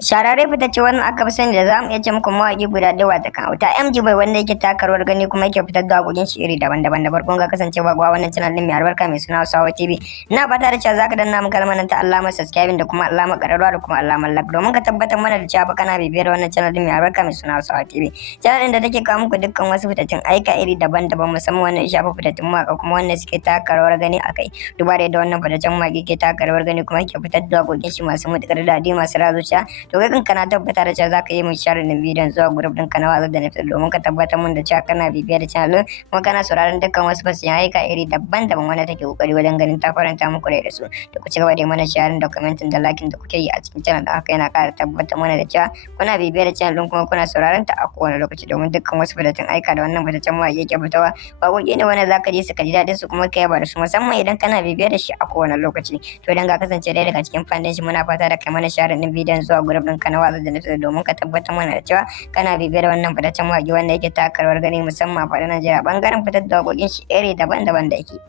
Shararre fitacce wannan aka fi sani da zamu iya ce muku mawaƙi guda ɗaya wata kan auta MG Boy wanda yake taka rawar gani kuma yake fitar da waƙoƙin shi iri daban-daban da farkon ga kasancewa ga wannan channel din mai albarka mai suna Hausawa TV. Ina fata da cewa zaka danna mun kalmar nan ta alamar subscribing da kuma alamar ƙararrawa da kuma alamar like domin ka tabbatar mana da cewa kana bibiyar wannan channel din mai albarka mai suna Hausawa TV. Channel din da take kawo muku dukkan wasu fitattun aika iri daban-daban musamman wannan ya shafi fitattun mawaƙa kuma wanda suke taka rawar gani akai. Duba da yadda wannan fitaccen mawaƙi ke taka rawar gani kuma yake fitar da waƙoƙin shi masu matuƙar daɗi masu ratsa to kai kanka na tabbata da cewa zaka yi min share din bidiyon zuwa group din kana wazar da na fitar domin ka tabbatar min da cewa kana bibiyar da channel kuma kana sauraron dukkan wasu fasiyan aika iri daban-daban wanda take kokari wajen ganin ta faranta muku rai da su da ku ci gaba da mana sharing da commenting da liking da kuke yi a cikin channel da haka yana ƙara tabbatar mana da cewa kuna bibiyar da channel din kuma kuna sauraron ta a kowane lokaci domin dukkan wasu fitattun aika da wannan fitaccen mawaƙi yake fitowa waƙoƙi ne wanda zaka ji su ka ji daɗin su kuma ka yaba da su musamman idan kana bibiyar da shi a kowane lokaci to idan ka kasance ɗaya daga cikin fan din shi muna fata da kai mana sharing din bidiyon zuwa group din kana wazar da na fitar domin ka tabbatar mana da cewa kana bibiyar wannan fitaccen mawaƙi wanda yake taka rawar gani musamman a faɗin Najeriya bangaren fitar da waƙoƙin shi iri daban-daban da yake.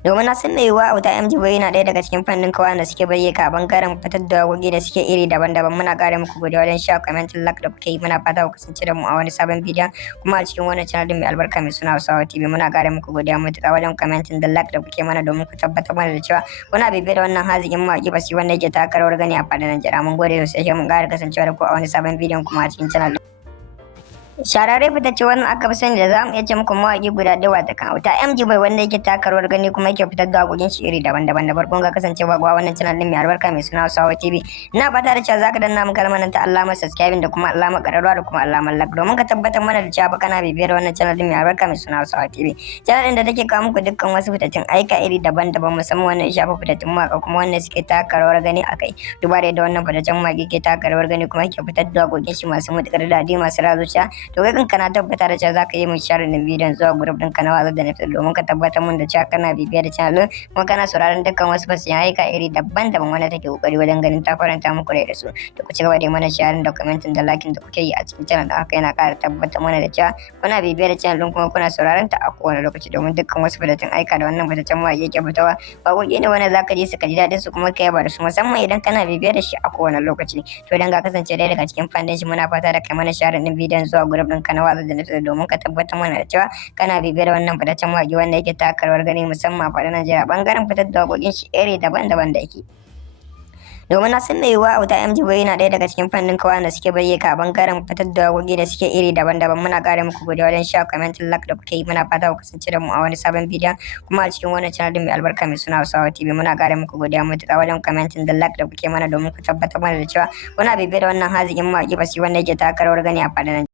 Domin na san mai yiwuwa auta MG Boy yana ɗaya daga cikin fannin kawai da suke bayyana a bangaren fitar da waƙoƙi da suke iri daban-daban muna ƙara muku godiya wajen sha commenting like da kuke yi muna fata ku kasance da mu a wani sabon bidiyon kuma a cikin wannan channel din mai albarka mai suna Hausawa TV muna ƙara muku godiya matuƙa wajen commenting da like da kuke mana domin ku tabbatar mana da cewa kuna bibiyar da wannan haziƙin mawaƙi basi wanda yake taka rawar gani a faɗin Najeriya mun gode sosai mun ƙara kasancewa da ku a wani sabon bidiyon kuma a cikin channel Shararre fitacce wannan aka fi sani da zamu iya ce muku mawaƙi guda ɗaya wata kan auta MG Boy wanda yake taka rawar gani kuma yake fitar da waƙoƙin shi iri daban-daban da farkon ga kasancewa ga wannan channel din mai albarka mai suna Hausawa TV. Ina fata da cewa zaka danna mun kalmar nan ta alamar subscribing da kuma alamar ƙararrawa da kuma alamar like domin ka tabbatar mana da cewa kana bibiyar wannan channel din mai albarka mai suna Hausawa TV. Channel din da take kawo muku dukkan wasu fitattun aika iri daban-daban musamman wannan ya shafi fitattun mawaƙa kuma wanda suke taka rawar gani akai. Duba da yadda wannan fitaccen mawaƙi ke taka rawar gani kuma yake fitar da waƙoƙin shi masu matuƙar daɗi masu ratsa to kai kanka na tabbata da cewa zaka yi min share din bidiyon zuwa group din kana wazar da na fitar domin ka tabbatar min da cewa kana bibiyar da channel kuma kana sauraron dukkan wasu fasiyan aika iri daban-daban wanda take kokari wajen ganin ta faranta muku rai da su to ku ci gaba da mana sharing da commenting da liking da kuke yi a cikin channel da haka yana ƙara tabbatar mana da cewa kuna bibiyar da channel din kuma kuna sauraron ta a kowane lokaci domin dukkan wasu fitattun aika da wannan fitaccen mawaƙi yake fitowa waƙoƙi ne wanda zaka ji su ka ji daɗin su kuma ka yaba da su musamman idan kana bibiyar da shi a kowane lokaci to idan ka kasance ɗaya daga cikin fan din shi muna fata da kai mana sharing din bidiyon zuwa group din kana wazar da domin ka tabbatar mana da cewa kana bibiyar wannan fitaccen mawaƙi wanda yake taka rawar gani musamman a faɗin Najeriya bangaren fitar da waƙoƙin shi iri daban-daban da yake. Domin na san mai yiwuwa auta MG Boy yana ɗaya daga cikin fannin kawai da suke bayyana a bangaren fitar da waƙoƙi da suke iri daban-daban muna ƙara muku godiya wajen sha commenting like da kuke yi muna fata ku kasance da mu a wani sabon bidiyon kuma a cikin wannan channel din mai albarka mai suna Hausawa TV muna ƙara muku godiya matuƙa wajen commenting da like da kuke mana domin ku tabbatar mana da cewa kuna bibiyar da wannan haziƙin mawaƙi basi wanda yake taka rawar gani a faɗin